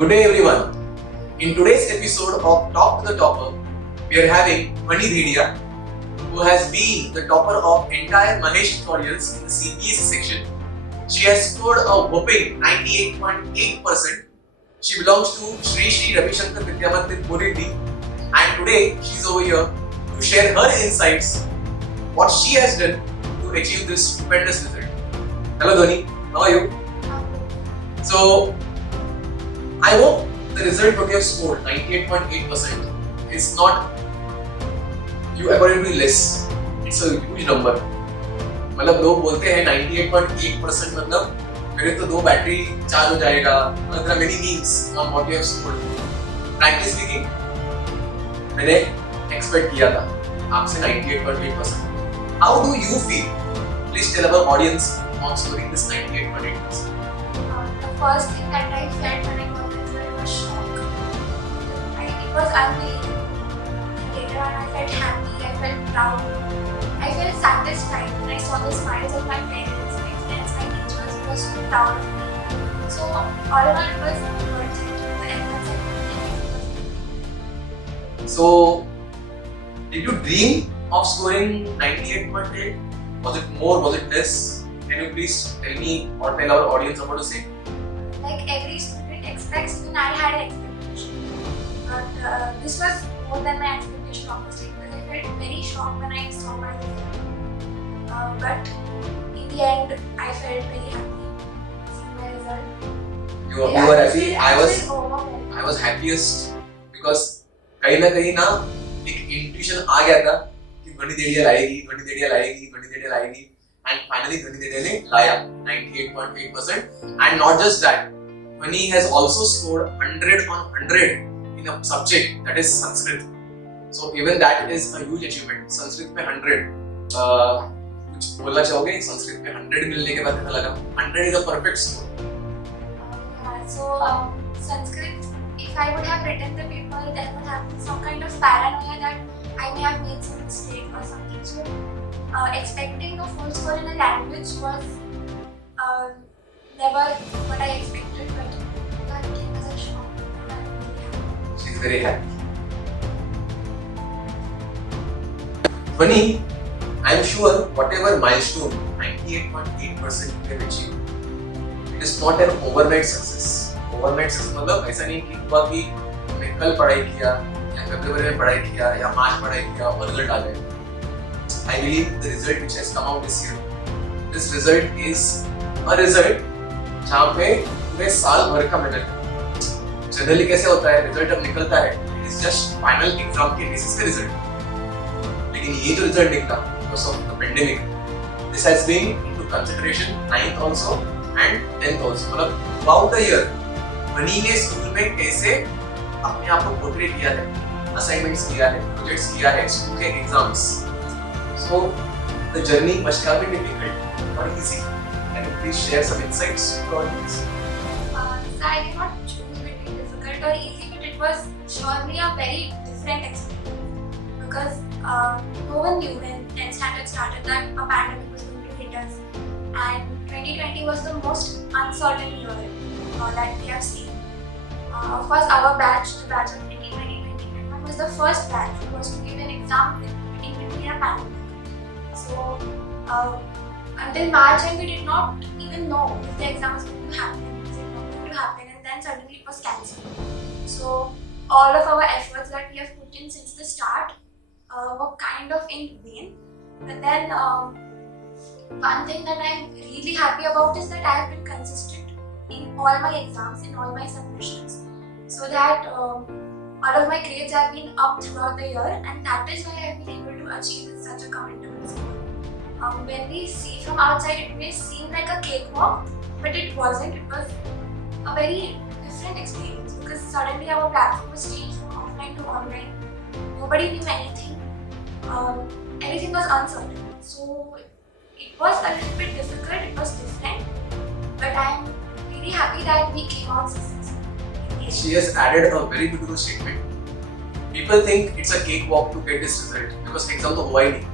Good day everyone. In today's episode of Talk to the Topper, we are having Dhwani Dedhia, who has been the topper of entire Mahesh tutorials in the CBSE section. She has scored a whopping 98.8%. She belongs to Shri Shri Ravi Shankar Vidya Mandir, Borivali, and today she is over here to share her insights, what she has done to achieve this stupendous result. Hello Dhwani, how are you? So, I hope the result what you have scored, 98.8%, is not you according to less. It's a huge number. मतलब लोग बोलते हैं 98.8% मतलब मेरे तो 2 battery charge हो जाएगा. मतलब there are many memes on what you have scored. Frankly speaking, मैंने expect किया था आपसे 98.8%. How do you feel? Please tell our audience on scoring this 98.8%. The first thing that I felt when I got the result was shock. It was unbelievable. Later on, I felt happy, I felt proud, I felt satisfied when I saw the smiles of my parents, my friends, my teachers. It was so proud of me. So all in all, it was worth it. The efforts I put in. So, did you dream of scoring 98.8? Was it more? Was it less? Can you please tell me or tell our audience about the same? Like every student expects, even I had an expectation. But this was more than my expectation, obviously, because I felt very shocked when I saw my result. But in the end, I felt very happy seeing my result. You were happy. Overwhelmed. I was happiest because कहीं ना एक intuition आ गया था कि धवनी देडिया लाएगी, and finally धवनी देडिया ने लाया 98.8%. And not just that, Dhwani has also scored 100 on 100 in a subject that is Sanskrit. So even that is a huge achievement. Sanskrit में 100. कुछ बोलना चाहोगे? संस्कृत में 100 मिलने के बाद कैसा लगा? 100 is a perfect score. So Sanskrit, if I would have written the paper, there would have been some kind of paranoia that I may have made some mistake or something. So expecting a full score in a language was never what I expected, but that came as a shock. I'm really happy. She's very happy. Dhwani, I'm sure whatever milestone 98.8% you have achieved, it is not an overnight success. Overnight success मतलब ऐसा नहीं कि हुआ कि मैं कल पढ़ाई किया या फरवरी में पढ़ाई किया या मार्च पढ़ाई किया और रिजल्ट आ गया. I believe the result which has come out this year, this result is a result जहाँ पे पूरे साल भर का मेहनत. जनरली कैसे होता है, रिजल्ट अब निकलता है, it is just final exam के बेसिस पे रिजल्ट. लेकिन ये जो रिजल्ट निकला because of the pandemic, this has been into consideration 9th also and 10th also. मतलब throughout the year, धवनी ने स्कूल में कैसे अपने आप को पोर्ट्रेट किया है, असाइनमेंट्स किया है, प्रोजेक्ट्स किया है, स्कूल के exams. So the journey must have been difficult or easy. Can you please share some insights to our audience? So I cannot choose between difficult or easy, but it was surely a very different experience because no one knew when 10th standard started that a pandemic was going to hit us, and 2020 was the most uncertain year that we have seen. Of course, our batch, the batch of 2020-2021, was the first batch who was to give an exam in between a pandemic. So until March end, we did not even know if the exam was going to happen, is it not going to happen, and then suddenly it was cancelled. So all of our efforts that we have put in since the start were kind of in vain. But then one thing that I am really happy about is that I have been consistent in all my exams, in all my submissions, so that all of my grades have been up throughout the year, and that is why I have been able to achieve such a commendable score. When we see from outside, it may seem like a cakewalk, but it wasn't. It was a very different experience because suddenly our platform was changed from offline to online. Nobody knew anything. Everything was uncertain. So it was a little bit difficult. It was different, but I am really happy that we came out successful. She has added a very beautiful statement. People think it's a cakewalk to get this result because exam तो हुआ ही नहीं.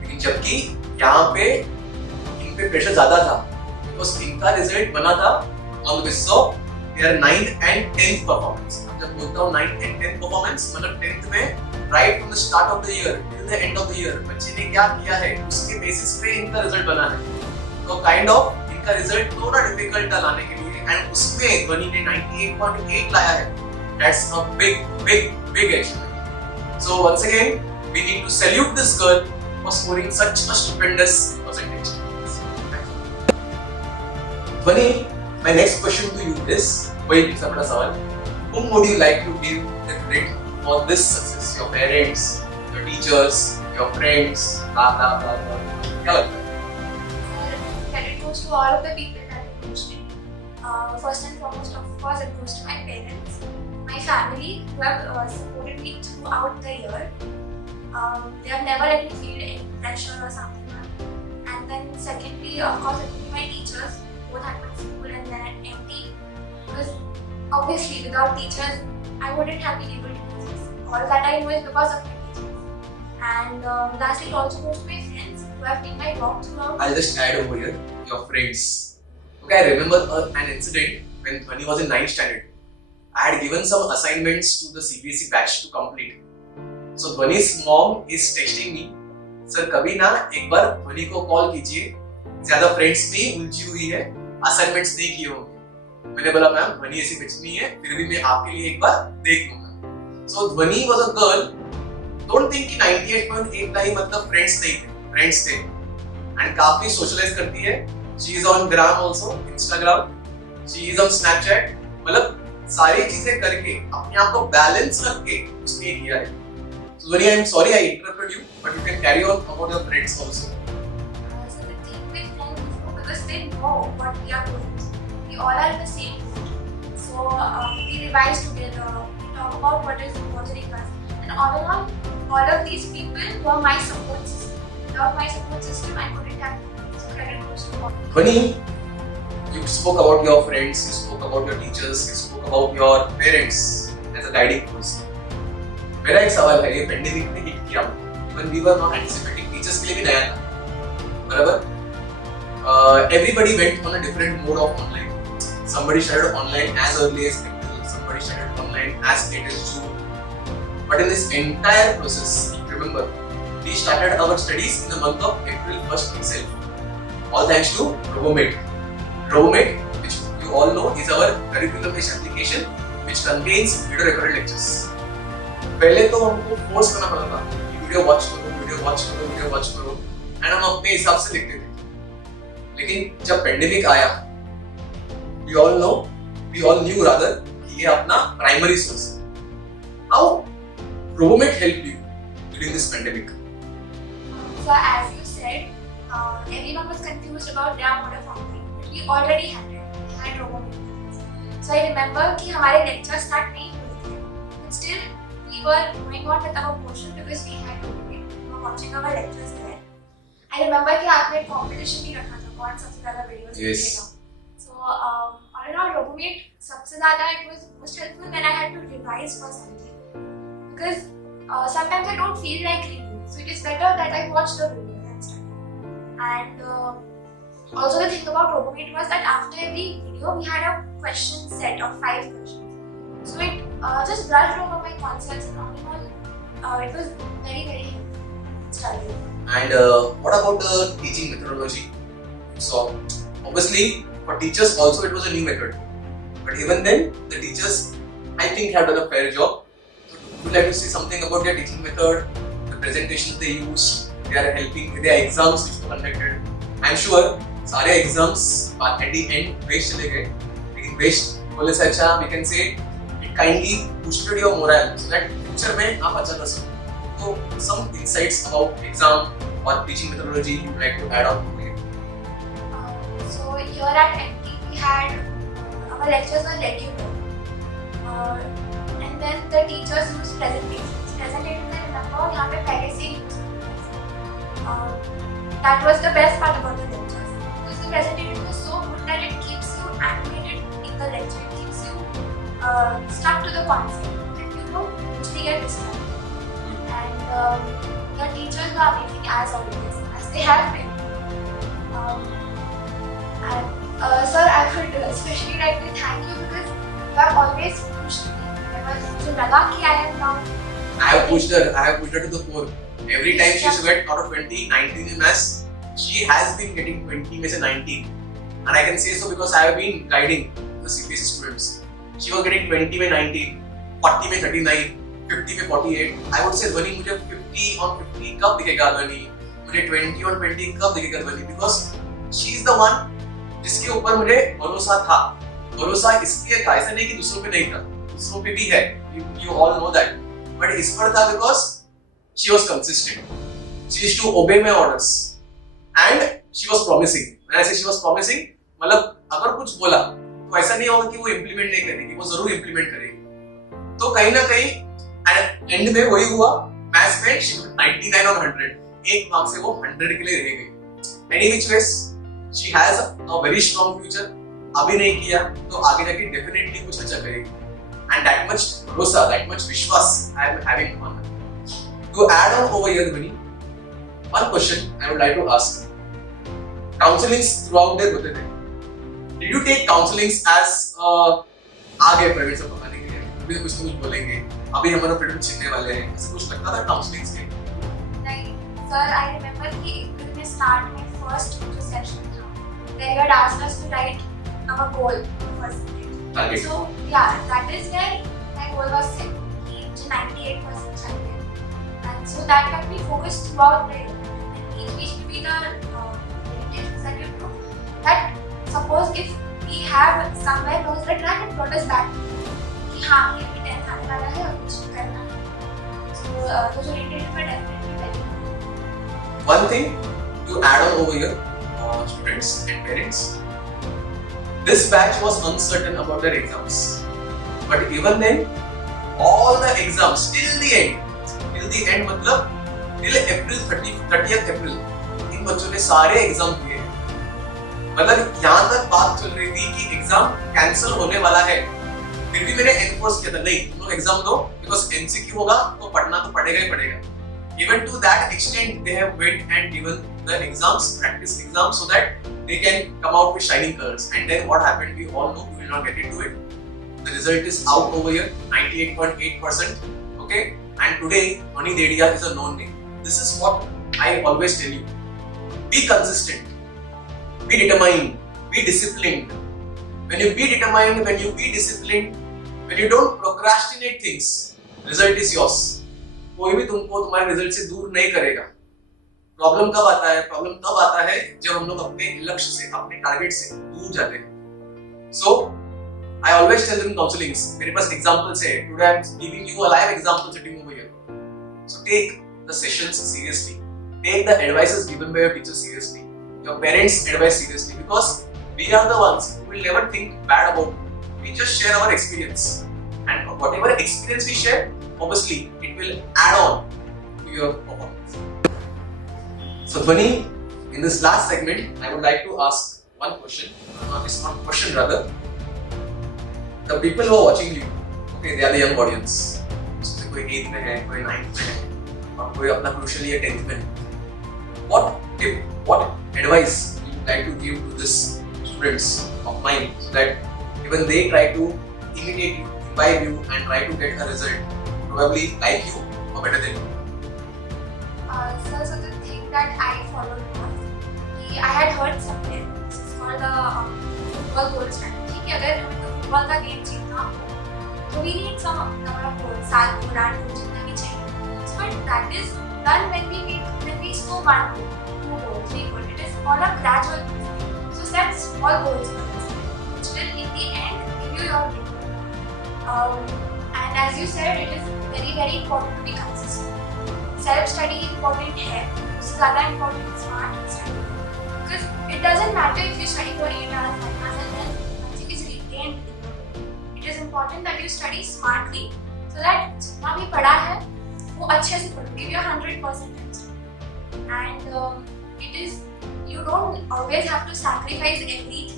लेकिन जबकि यहाँ पे इन पे pressure ज़्यादा था because इनका रिजल्ट बना था on the basis of their 9th and 10th performance. जब बोलता हूँ 9th and 10th performance मतलब 10th में right from the start of the year till the end of the year बच्चे ने क्या किया है उसके basis पे इनका result बना है. तो kind of इनका result थोड़ा difficult था लाने के लिए and उसमें ध्वनि ने 98.8 लाया है. That's a big achievement. So once again we need to salute this girl for scoring such a stupendous percentage. Dhwani, my next question to you is, वही तीसरा बड़ा सवाल, whom would you like to give the credit for this success? Your parents, your teachers, your friends, blah blah blah blah. क्या लगता है? Credit goes to all of the people that you mentioned. First and foremost, of course, it goes to my parents, my family, who have supported me throughout the year. They have never let me feel any pressure or something. And then secondly, of course, it would be my teachers, both at my school and then at MT. Because obviously, without teachers, I wouldn't have been able to do this. All that I know is because of my teachers. And lastly, it also goes to my friends who have been my rock throughout. I'll just add over here, your friends. Okay, I remember an incident when Dhwani was in 9th standard. I had given some assignments to the CBSE batch to complete. So Dhwani's mom is texting me, sir कभी ना एक बार ध्वनि को call कीजिए, ज्यादा friends भी उलझी हुई है, असाइनमेंट्स नहीं किए होंगे. मैंने बोला मैम ध्वनि ऐसी कुछ नहीं है, फिर भी मैं आपके लिए एक बार देख लूंगा. So Dhwani was a girl. Don't think कि 98.8 का ही मतलब फ्रेंड्स नहीं थे, फ्रेंड्स थे. And काफी सोशलाइज करती है. She is on gram also, Instagram. She is on Snapchat. मतलब सारी चीजें करके अपने आप को बैलेंस रख के उसने किया है. So Dhwani, I'm sorry I interrupted you, but you can carry on about your friends also. So the thing with friends is because they know what we are going through. We all are in the same boat. So we revise together, we talk about what is bothering us. And all in all of these people were my support system. Without my support system, I couldn't have done this. So credit goes to all. Dhwani, you spoke about your friends, you spoke about your teachers, you spoke about your parents as a guiding force. मेरा एक सवाल है, ये pandemic ने hit किया, even we were not anticipating, teachers के लिए भी नया था, बराबर? Everybody went on a different mode of online. Somebody started online as early as April, somebody started online as late as June. But in this entire process, remember, we started our studies in the month of April 1st itself. All thanks to RoboMate. RoboMate, which you all know, is our curriculum-based application which contains video recorded lectures. पहले तो हमको force करना पड़ता था कि video watch करो and हम अपने हिसाब से देखते थे. लेकिन जब पेंडेमिक आया, we all knew rather कि ये अपना प्राइमरी सोर्स है. How RoboMate helped you during this pandemic? So as you said, everyone was confused about their mode of online. But we already had it. We had RoboMate. So I remember कि हमारे lectures start नहीं हुए थे, but still we were going on with our portion because we had RoboMate. We were watching our lectures there. I remember कि आपने competition भी रखा था, कौन सबसे ज़्यादा videos देखेगा. So all in all, RoboMate सबसे ज़्यादा it was most helpful when I had to revise for something, because sometimes I don't feel like reading, so it is better that I watch the video and study. And also the thing about RoboMate was that after every video we had a question set of 5 questions. So it just brushed over my concepts and all in all, it was very helpful studying. And what about the teaching methodology? So obviously for teachers also it was a new method, but even then the teachers I think have done a fair job. So would you like to say something about their teaching method, the presentations they used, their exams which were conducted? I'm sure सारे exams at the end waste चले गए, लेकिन waste बोलने से अच्छा we can say it kindly boosted your morale so that future में आप अच्छा कर सको. So some insights about exam or teaching methodology you would like to add on to it? So here at MT we had our lectures were regular, and then the teachers used presentations. Presentations I remember यहाँ पे पहले से ही use करते थे. That was the best part about the lectures, because the presentation was so good that it keeps you animated in the lecture. It keeps you stuck to the concept and you don't usually get distracted. And the teachers were amazing as always, as they have been. And sir, I would especially like to thank you, because have always pushed me. मुझे लगा कि I am now. I have pushed her to the core. Every time she used to get out of 20, 19 in maths, she has been getting 20 में से 19. And I can say so because I have been guiding the CBSE students. She was getting 20 में 19, 40 में 39, 50 में 48. I would say ध्वनि मुझे 50 on 50 कब दिखेगा ध्वनि? मुझे 20 on 20 कब दिखेगा ध्वनि? Because she is the one जिसके ऊपर मुझे भरोसा था. भरोसा इसलिए था, ऐसा नहीं कि दूसरों पे नहीं था. दूसरों पे भी है. You all know that. But इस पर था because she was consistent. She used to obey my orders. And she was promising. When I say she was promising, मतलब अगर कुछ बोला तो ऐसा नहीं होगा कि वो इम्प्लीमेंट नहीं करेगी, वो जरूर इम्प्लीमेंट करेगी. तो कहीं ना कहीं एंड में वही हुआ. मैथ्स में she got 99 on 100. एक मार्क से वो 100 के लिए रह गई. Any which ways, she has a very strong future. अभी नहीं किया तो आगे जाके डेफिनेटली कुछ अच्छा करेगी. And that much भरोसा, that much विश्वास I am having on her. To add on over here, Dhwani, one question I would like to ask. Counselings throughout their होते थे. Did you take counselings as आ गए private से पढ़ाने के लिए? अभी कुछ ना कुछ बोलेंगे. अभी हमारा फ्रीडम छीनने वाले हैं. ऐसा कुछ लगता था counselings के? नहीं, sir, I remember कि April में start में first session था. They had asked us to write our goal first. Target. So yeah, that is where my goal was set. कि 98% चाहिए. And so that can be focused throughout the year. And each be the limitations that you do. That suppose if we have somewhere knows the track and brought us back. कि हाँ ये भी 10th आने वाला है और कुछ करना है. So those limitations were definitely very. One thing to add on over here, students and parents. This batch was uncertain about their exams, but even then, all the exams till the end मतलब till April 30th April, इन बच्चों ने सारे exam दिए. मतलब यहाँ तक बात चल रही थी कि एग्जाम कैंसिल होने वाला है, फिर भी मैंने एनफोर्स किया था नहीं तुम लोग एग्जाम दो बिकॉज एमसीक्यू होगा तो पढ़ना तो पड़ेगा ही पड़ेगा. Even to that extent, they have went and given the exams, practice exams, so that they can come out with shining colors. And then what happened, we all know, we will not get into it. The result is out over here, 98.8%. Okay? And today, Dhwani Dedhia is a known name. This is what I always tell you. Be consistent. Be determined. Be disciplined. When you be determined, when you be disciplined, when you don't procrastinate things, result is yours. कोई भी तुमको तुम्हारे result से दूर नहीं करेगा. Problem कब आता है? प्रॉब्लम तब आता है जब हम लोग अपने लक्ष्य से, अपने टारगेट से दूर जाते हैं. So I always tell them counsellings. मेरे पास एग्जांपल्स है. Today I am giving you a live example sitting over here. So take the sessions seriously. Take the advices given by your teacher seriously. Your parents advice seriously because we are the ones who will never think bad about you. We just share our experience and whatever experience we share, obviously it will add on to your performance. So Dhwani, in this last segment, I would like to ask one question. It's not a question rather. The people who are watching you, okay, they are the young audience. So कोई 8th में है, कोई 9th में है, और कोई अपना crucially 10th में है. What tip, what advice you would like to give to this students of mine so that even they try to imitate you, imbibe you and try to get a result probably like you or better than you? So the thing that I followed was I had heard somewhere this is called the football goal strategy कि अगर हमें तो football का game जीतना हो तो we need some number of goals, 7 goal, 8 goal जितना भी चाहिए. But that is done when we score 1 goal, 2 goal, 3 goal. It is all a gradual process. So set small goals for yourself, which will in the end give you your goal. And as you said, it is very very important to be consistent. Self study important है, उससे ज़्यादा important smart study. Because it doesn't matter if you study for 8 hours, 9 hours, and then something is retained. It is important that you study smartly so that जितना भी पढ़ा है वो अच्छे से पढ़ो. Give your 100%. And it is you don't always have to sacrifice everything.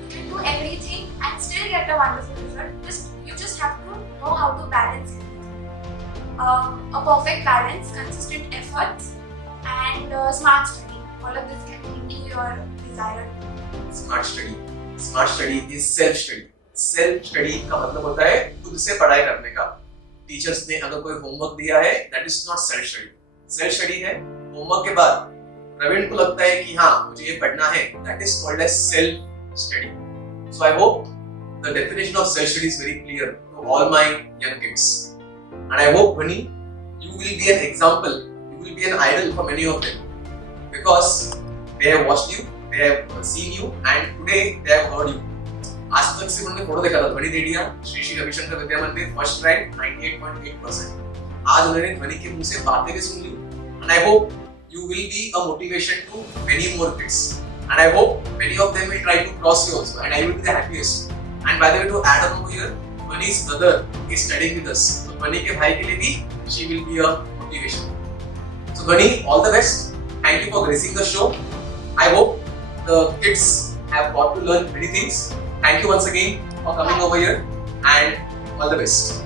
You can do everything and still get a wonderful result. You just have to know how to balance it. A perfect balance, consistent efforts, and smart study. All of this can lead to your desired. Smart study. Smart study is self study. Self study का मतलब होता है खुद से पढ़ाई करने का। Teachers ने अगर कोई होमवर्क दिया है, that is not self study. Self study है होमवर्क के बाद प्रवीण को लगता है कि हाँ मुझे ये पढ़ना है, that is called as self study. So I hope the definition of self study is very clear to all my young kids, and I hope Dhwani, you will be an example, you will be an idol for many of them, because they have watched you, they have seen you, and today they have heard you. आज तक से उन्होंने photo देखा था ध्वनि देडिया, श्री श्री रविशंकर विद्या मंदिर, first rank 98.8%। आज उन्होंने ध्वनि के मुंह से बातें भी सुन ली, and I hope you will be a motivation to many more kids, and I hope many of them will try to cross you also, and I will be the happiest. And by the way, to add on over here, Dhwani's brother is studying with us, so Dhwani के भाई के लिए भी she will be a motivation. So Dhwani, all the best. Thank you for gracing the show. I hope the kids have got to learn many things. Thank you once again for coming over here, and all the best.